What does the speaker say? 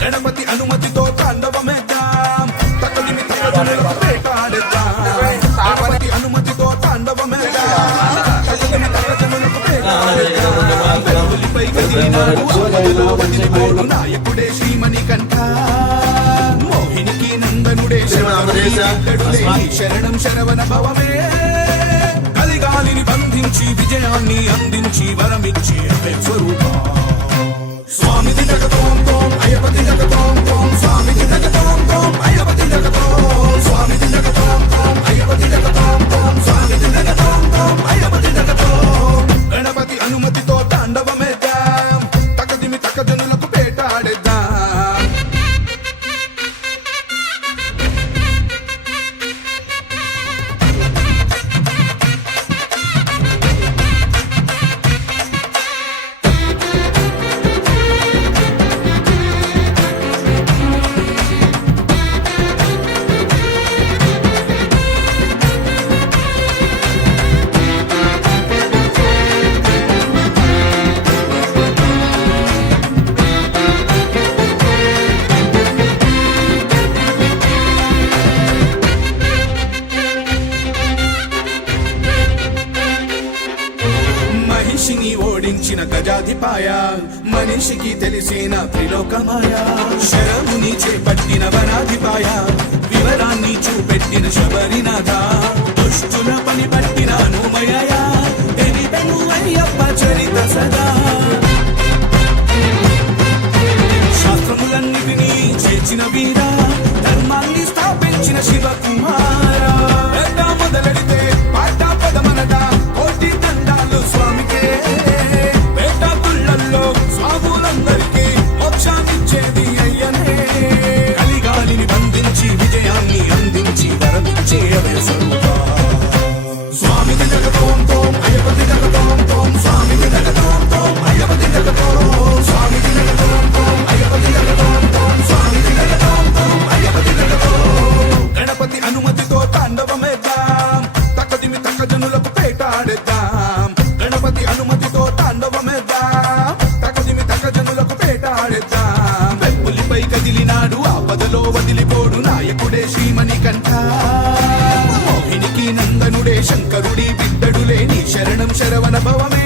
గణపతి అనుమతితో తాండవమేద్దాం తక్కదిమి తక్కదనులకు వేటాడేద్దాం గణపతి అనుమతితో తాండవమేద్దాం తక్కదిమి తక్కదనులకు వేటాడేద్దాం వెలుగులిపై కదిలినాడు ఆపదలో వదిలిపోడు నాయకుడే శ్రీమణికంఠ మోహినికి నందనుడే శరణం శరవణ భవమే కలిగాలిని బంధించి విజయాన్ని అందించి వరమిచ్చి స్వరూప స్వామిది జగతోం తోం అయ్యపతి జగతోం తోం స్వామిది జగతోం తోం అయ్యపతి జగతోం స్వామిది జగతోం తోం అయ్యపతి జగతోం తోం స్వామిది జగతోం తోం అయ్యపతి జగతోం గణపతి అనుమతితో తాండవమేద్దాం తకదిమి తకజనులకు పేటాడేద్దాం మనిషిని ఓడించిన గజాధిపాయ మనిషికి తెలిసిన త్రిలోకమాయ శరముని చేపట్టిన వనాధిపాయ వివరాన్ని చూపెట్టిన శబరినాథ దుష్టుల పని పట్టిన అనుమయ తెలిపెను అయ్యప్ప చరిత సదా శాస్త్రములన్నిటినీ చేర్చిన వీర ధర్మాన్ని స్థాపించిన శివకుమార మొదలెడితే పాట పదమనట కోటి దండాలు స్వామికే పేట తుళ్ళల్లో స్వాములందరికీ మోక్షాన్నిచ్చేది అయ్యనే కలిగాలిని బంధించి విజయాన్ని అందించి వరమిచ్చే అభయ స్వరూప స్వామికి జగతోం తోం అయ్యపతి జగతోం తోం స్వామికి జగతోం తోం అయ్యపతి జగతోం స్వామికి జగతోం తోం అయ్యపతి జగతోం తోం స్వామికి జగతోం తోం అయ్యపతి జగతోం గణపతి అనుమతితో తాండవమేద్దాం తక్కదిమి తక్కజనులకు పేటాడేద్దాం గణపతి అనుమతితో తాండవమేద్దాం తక్కదిమి తక్కజనులకు పేటాడేద్దాం వెప్పులిపై కదిలినాడు ఆపదలో వదిలిపోడు నాయకుడే శ్రీమణికంఠ మోహినికి నందనుడే శంకరుడి బిడ్డడులే నీ శరణం శరవణ భవమే